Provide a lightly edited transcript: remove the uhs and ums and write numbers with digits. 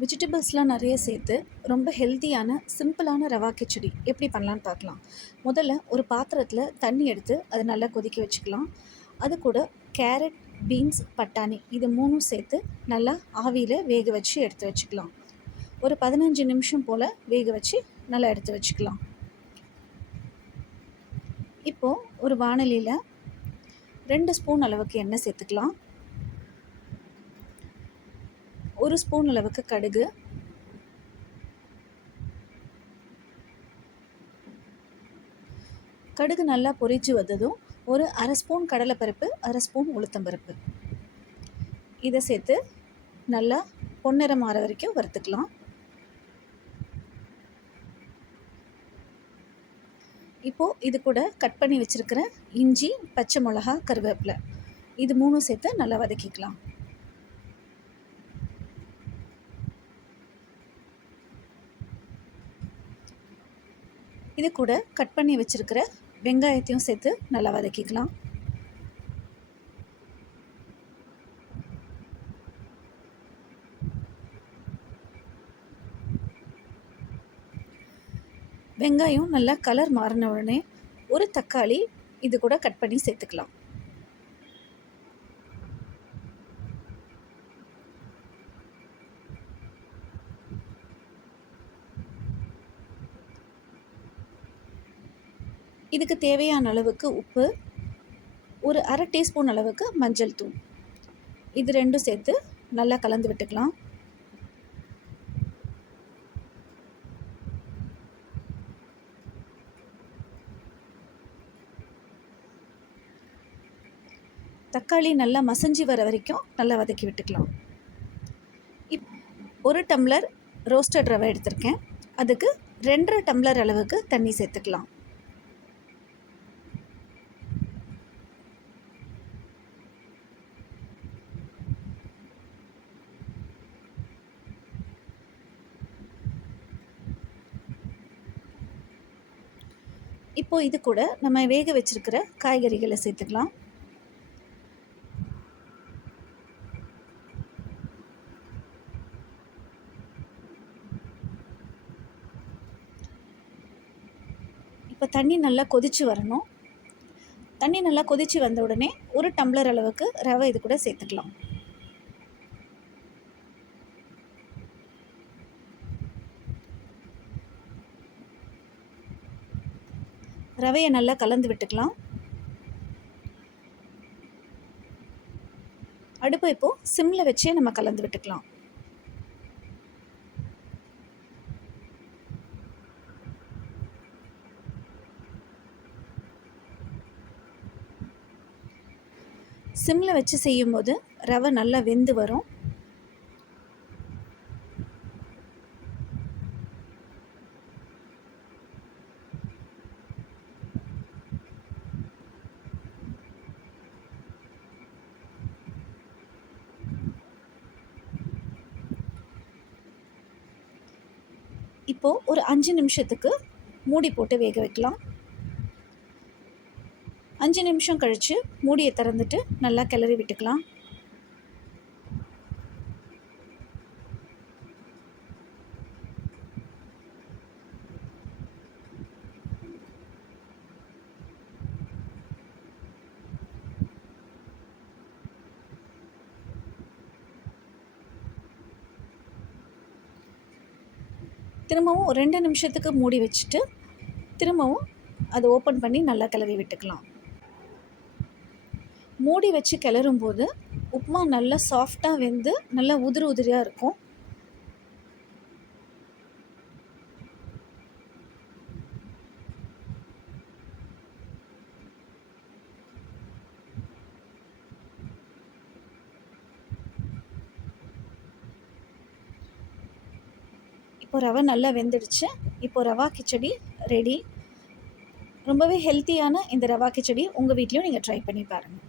வெஜிடபிள்ஸ்லாம் நிறைய சேர்த்து ரொம்ப ஹெல்த்தியான சிம்பிளான ரவா கிச்சடி எப்படி பண்ணலான்னு பார்க்கலாம். முதல்ல ஒரு பாத்திரத்தில் தண்ணி எடுத்து அதை நல்லா கொதிக்க வச்சுக்கலாம். அது கூட கேரட், பீன்ஸ், பட்டாணி இது மூணும் சேர்த்து நல்லா ஆவியில் வேக வச்சு எடுத்து வச்சுக்கலாம். ஒரு 15 நிமிஷம் போல் வேக வச்சு நல்லா எடுத்து வச்சுக்கலாம். இப்போது ஒரு வாணலியில் 2 ஸ்பூன் அளவுக்கு எண்ணெய் சேர்த்துக்கலாம். 1 ஸ்பூன் அளவுக்கு கடுகு, கடுகு நல்லா பொரிச்சு வந்ததும் ஒரு அரை ஸ்பூன் கடலைப்பருப்பு, அரை ஸ்பூன் உளுத்தம்பருப்பு இதை சேர்த்து நல்லா பொன்னிறம் மாற வரைக்கும் வறுத்துக்கலாம். இப்போது இது கூட கட் பண்ணி வச்சுருக்கிற இஞ்சி, பச்சை மிளகா, கருவேப்பிலை இது மூணும் சேர்த்து நல்லா வதக்கிக்கலாம். இது கூட கட் பண்ணி வச்சுருக்கிற வெங்காயத்தையும் சேர்த்து நல்லா வதக்கிக்கலாம். வெங்காயம் நல்லா கலர் மாறின உடனே ஒரு தக்காளி இது கூட கட் பண்ணி சேர்த்துக்கலாம். இதுக்கு தேவையான அளவுக்கு உப்பு, ஒரு அரை டீஸ்பூன் அளவுக்கு மஞ்சள் தூள் இது ரெண்டும் சேர்த்து நல்லா கலந்து விட்டுக்கலாம். தக்காளி நல்லா மசிஞ்சு வர வரைக்கும் நல்லா வதக்கி விட்டுக்கலாம். ஒரு டம்ளர் ரோஸ்டட் ரவை எடுத்திருக்கேன். அதுக்கு 2.5 டம்ளர் அளவுக்கு தண்ணி சேர்த்துக்கலாம். இப்போ இது கூட நம்ம வேக வச்சிருக்கிற காய்கறிகளை சேர்த்துக்கலாம். இப்போ தண்ணி நல்லா கொதிச்சு வரணும். தண்ணி நல்லா கொதிச்சு வந்த உடனே ஒரு டம்ளர் அளவுக்கு ரவை இது கூட சேர்த்துக்கலாம். ரவையை நல்லா கலந்து விட்டுக்கலாம். அடுப்பை இப்போது சிம்மில் வச்சே நம்ம கலந்து விட்டுக்கலாம். சிம்மில் வச்சு செய்யும்போது ரவை நல்லா வெந்து வரும். இப்போது ஒரு 5 நிமிஷத்துக்கு மூடி போட்டு வேக வைக்கலாம். 5 நிமிஷம் கழித்து மூடியை திறந்துட்டு நல்லா கிளறி விட்டுக்கலாம். திரும்பவும் ஒரு 2 நிமிஷத்துக்கு மூடி வச்சுட்டு திரும்பவும் அதை ஓப்பன் பண்ணி நல்லா கிளறி விட்டுக்கலாம். மூடி வச்சு கிளறும்போது உப்புமா நல்லா சாஃப்டாக வெந்து நல்லா உதிரி உதிரியாக இருக்கும். இப்போ ரவை நல்லா வெந்துடுச்சு. இப்போ ரவா கிச்சடி ரெடி. ரொம்பவே ஹெல்த்தியான இந்த ரவா கிச்சடி உங்கள் வீட்லேயும் நீங்கள் ட்ரை பண்ணி பாருங்கள்.